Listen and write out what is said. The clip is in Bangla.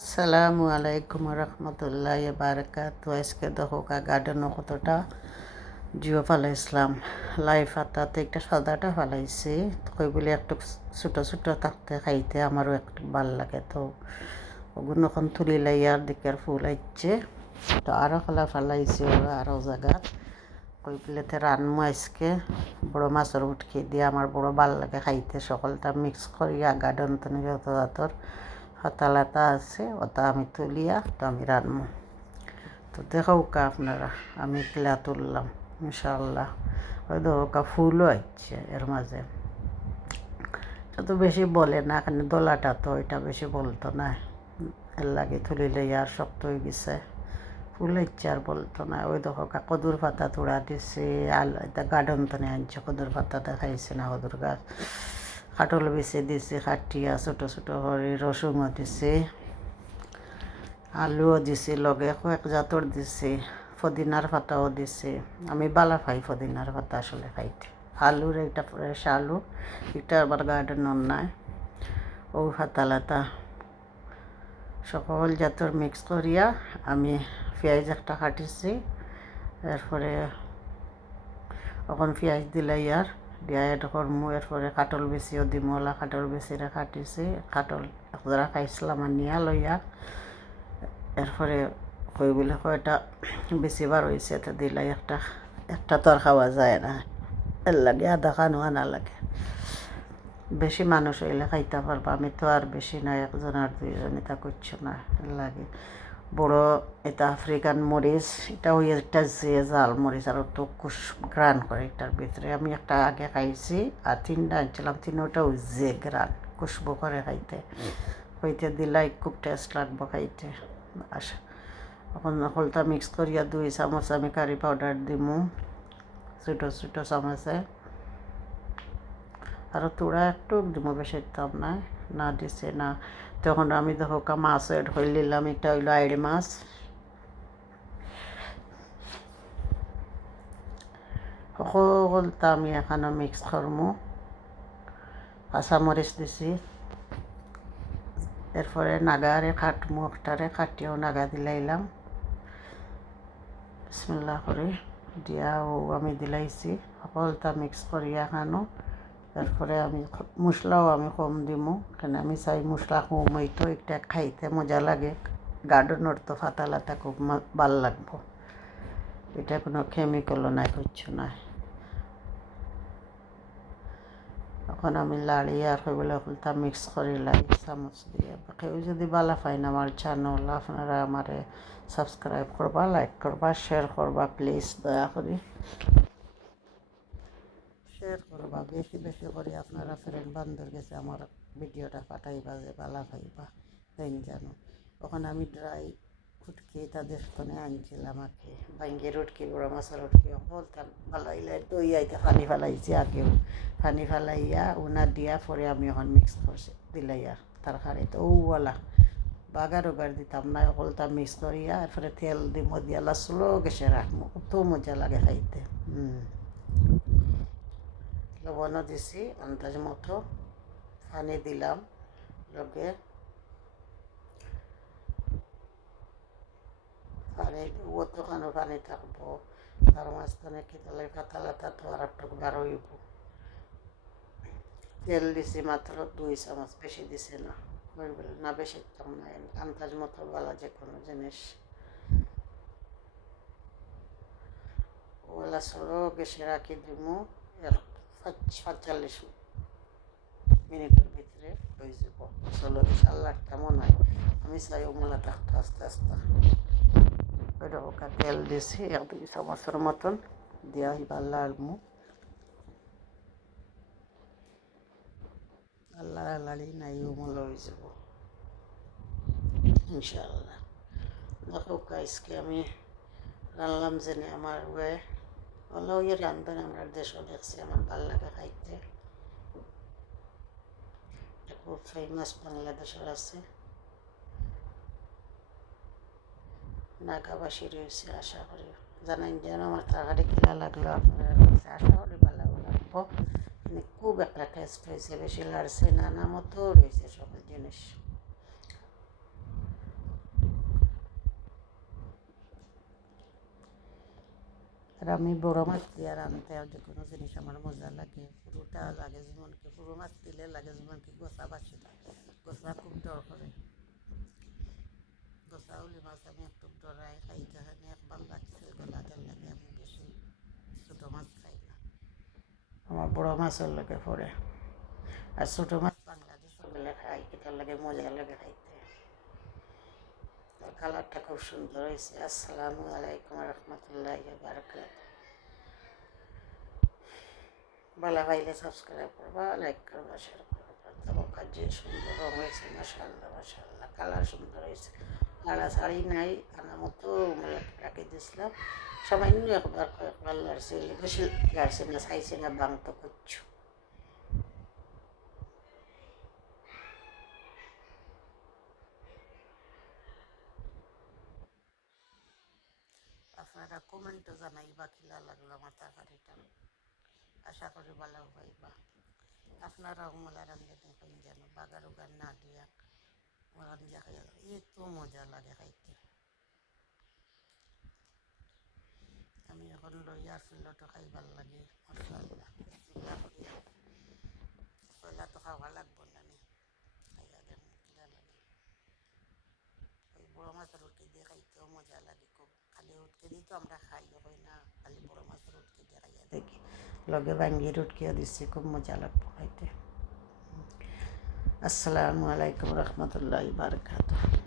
আসসালামু আলাইকুম রহমতুল্লাহ বারকাত। আজকে দেখো গার্ডেনও কতটা জিও ফালাইছিলাম। লাইফ আতাতে একটা সাদাটা ফালাইছি, কই বলে একটু ছোটো ছোটো থাকতে খাইতে আমারও একটু ভাল লাগে। তো ওগুলো এখন তুলি লাই আর দিকের ফুল আইচ্ছে, তো আরও খালা ফালাইছি ওরা আরও জায়গাত। কই বলেতে রানমু আজকে বড়ো মাছের উটকি দিয়ে, আমার বড়ো ভাল লাগে খাইতে। সকলটা মিক্স করিয়া গার্ডেন তো যত জাতর হাতালাতা আছে ওটা আমি তুলিয়া তো আমি রানবো। তো দেখাও আপনারা আমি কিলা তুললাম ইনশাল্লাহ। ওই দেখা ফুলও আসছে এর মাঝে। এটা তো বেশি বলে না, এখানে দোলাটা তো এটা বেশি বলতো না, এর লাগে তুলিলে আর শক্ত হয়ে গেছে। ফুল হচ্ছে আর বলতো না। ওই দেখো কদুর পাতা তোড়া দিছে, আলু এটা গার্ডেন তো নিয়ে আনছে। কদুর পাতা দেখাইছে না, কদুর গাছ কাটল বেছে দিছে, কাটিয়া ছোটো ছোটো করে রসুনও দিছে, আলুও দিছে, লগে কয়েক জাতর দিছে, ফদিনার পাতাও দিছে। আমি বালা খাই ফদিনার পাতা আসলে খাইতে। আলুর একটা ফ্রেশ আলু, এটা আবার গার্ডেনের নাই। ও পাতালাতা সকল জাতর মিক্স করিয়া আমি পেঁয়াজ একটা কাটিছি। এরপরে এখন পেঁয়াজ দিলাই আর দিয়া এটা করমু। এরপরে কাটল বেশিও দিমলা, কাটল বেশিরে কাটিছি। কাটল একজোড়া খাইছিলাম আর নিয়া লইয়া এরপরে কই বলে কয়টা বেশিবার হয়েছে তো দিলাই। একটা তো আর খাওয়া যায় না, এর লাগে আধা খানো আনা লাগে। বেশি মানুষ হইলে খাইতে পারবা, আমি তো আর বেশি না, একজন আর দুইজন এটা করছো না। এর লাগে বড় এটা আফ্রিকান মরিচ, এটা ওই একটা যে জাল মরিচ আর তো কুশ গ্রান করে এটার ভিতরে। আমি একটা আগে খাইছি আর তিনটা আনছিলাম, তিনটাও যে গ্রান খুশবু করে খাইতে। হইতে দিলাই খুব টেস্ট লাগবো খাইতে। আচ্ছা, এখন হলটা মিক্স করিয়া 2 চামচ আমি কারি পাউডার দিমু, ছোটো ছোটো চামচে। আরও তোড়া একটু দিমু, বেশি দিতাম না, না দিছে না। তখন আমি দেখো মাছ এড হয়ে নিলাম। এটা হইলো আইড়ি মাছ। সকলটা আমি এখানে মিক্স করমু। কাঁচামরিচ দিছি, এরপরে নাগারে কাটমু, একটারে কাটিয়েও নাগা দিলাইলাম। বিসমিল্লাহ করে দিয়া ও আমি দিলাইছি। সকলটা মিক্স করিয়া খানো। এরপরে আমি মশলাও আমি কম দিমু, কেন আমি চাই মশলা কম হইতো, একটা খাইতে মজা লাগে। গার্ডেনের তো ফাতালাতা খুব ভাল লাগবো। এটা কোনো কেমিক্যালও নাই, কিচ্ছু নাই। এখন আমি লাড়িয়ে আর কইবলে ওগুলো মিক্স করে লাই চামচ দিয়ে। কেউ যদি ভালো পাই না আমার চ্যানেল, আপনারা আমারে সাবস্ক্রাইব করবা, লাইক করবা, শেয়ার করবা প্লিজ, দয়া করে শেয়ার করবা বেশি বেশি করে। আপনারা ফ্রেন্ড বান্ধবের কাছে আমার ভিডিওটা পাঠাইবা যে ভালো পাইবা তাই জানো। ওখানে আমি ড্রাই উটকি তাদের ফোনে আনছিলাম আগে, ভাঙ্গের উটকি, বড় মাছের উটকি বলতাম ভালো হইলে দই আইতে পানি ফেলাইছি আগেও। পানি ফেলাইয়া উনা দিয়া পরে আমি এখন মিক্স করছি দিলাইয়া তরকারিতে ওওয়ালা বাগার ওগার দিতাম না, ওগুলটা মিক্স করিয়া এরপরে তেল দিব দিয়া লাসলো গেছে রাখবো। কত মজা লাগে খাইতে। লবণও দিছি আন্দাজ মতো, পানি দিলাম লগে। পানি অতখানো পানি থাকবো, তার মাঝখানে কেতালে পাতালাতা তো আর একটু গাঢ় হইব। তেল দিছি মাত্র 2 চামচ, বেশি দিছে না। না বেশি দিতাম না, আন্দাজ মতো বলা যে কোনো জিনিস। ওলা সলো গেছে রাখি দিমু 45 মিনিটের ভিতরে হয়ে যাব। চলো ইনশাল্লাহ কেমন হয়, আমি চাই ওমলা থাকতো আস্তে আস্তে। ওইটা ওকা তেল দিছি 1-2 চামচের মতন দিয়া আল্লাহ আলমু। আল্লাহ আল্লাহই নাই ওমলা হয়ে যাব ইনশাল্লাহ। দেখো আজকে আমি রানলাম জেনে আমার ওয়ে হলো ওই রান্ধন আমরা দেশও দেখছি, আমার ভাল লাগে খাইতে। খুব ফেমাস বাংলাদেশের আছে, নাগাবাসী রয়েছে। আশা করি জানেন যেন আমার তরকারি কিনা লাগলো আপনারা রয়েছে, আশা করি ভালো লাগবো। মানে খুব একটা টেস্ট হয়েছে, বেশি লাড়ছে নানা মতো রয়েছে সকল জিনিস। আর আমি বড় মাছ দিয়ে রাঁধতে আর যে কোনো জিনিস আমার মজা লাগে পুরোটা লাগে যেমন কি পুরো মাছ দিলে লাগে যেমন কি গোসা বাসি না গোসা খুব ডর করে গোসা উলি মাছ আমি একটু ডরাই খাই যখন একবার লাগছে গলাটার লাগে আমি বেশি ছোটো মাছ খাই না আমার বড় মাছের লাগে পড়ে আর ছোটো মাছ বাংলাদেশে গেলে খাই এটার লাগে মজা লাগে খাইতে কালারটা খুব সুন্দর হয়েছে আসসালামু আলাইকুম রহমতুল্লাহ বারকাত ভালো পাইলে সাবস্ক্রাইব করবা লাইক করবা শেয়ার করবা তোমার কাজে সুন্দর রং হয়েছে মাশাআল্লাহ মাশাআল্লাহ কালার সুন্দর হয়েছে লাড়া শাড়ি নাই আনা মতো রাখে দিয়েছিলাম সামান্য একবার কয়েকবার লাড়ছে বেশি লাড়ছে না চাইছে না বাং তো করছো আপনারা কমেন্টও জানাইবা কিলা লাগলো আমার তরকারিটা আশা করি ভালো পাইবা আপনারাও মোলা রান্ধে দেখেন যেন বাগার উগার না দিয়া রান্ধা খাই এত মজা লাগে খাইতে আমি এখন লইয়া ফিল্ডটো খাই ভাল লাগে মশাল্লাহ পয়লা তো খাওয়া লাগবো না নি খাইয়া দেন কিলা লাগে ওই বড় মাছের উটকে দিয়ে খাইতেও মজা লাগে খুব খালি উটকে দিয়ে তো আমরা খাই হয় না খালি বড় মাছের উটকে দিয়ে খাইয়া দেখি লগে ভাঙ্গির উটকিয়া দিচ্ছি খুব মজা লাগবো খাইতে আসসালামু আলাইকুম রহমতুল্লাহ বারকাতুহু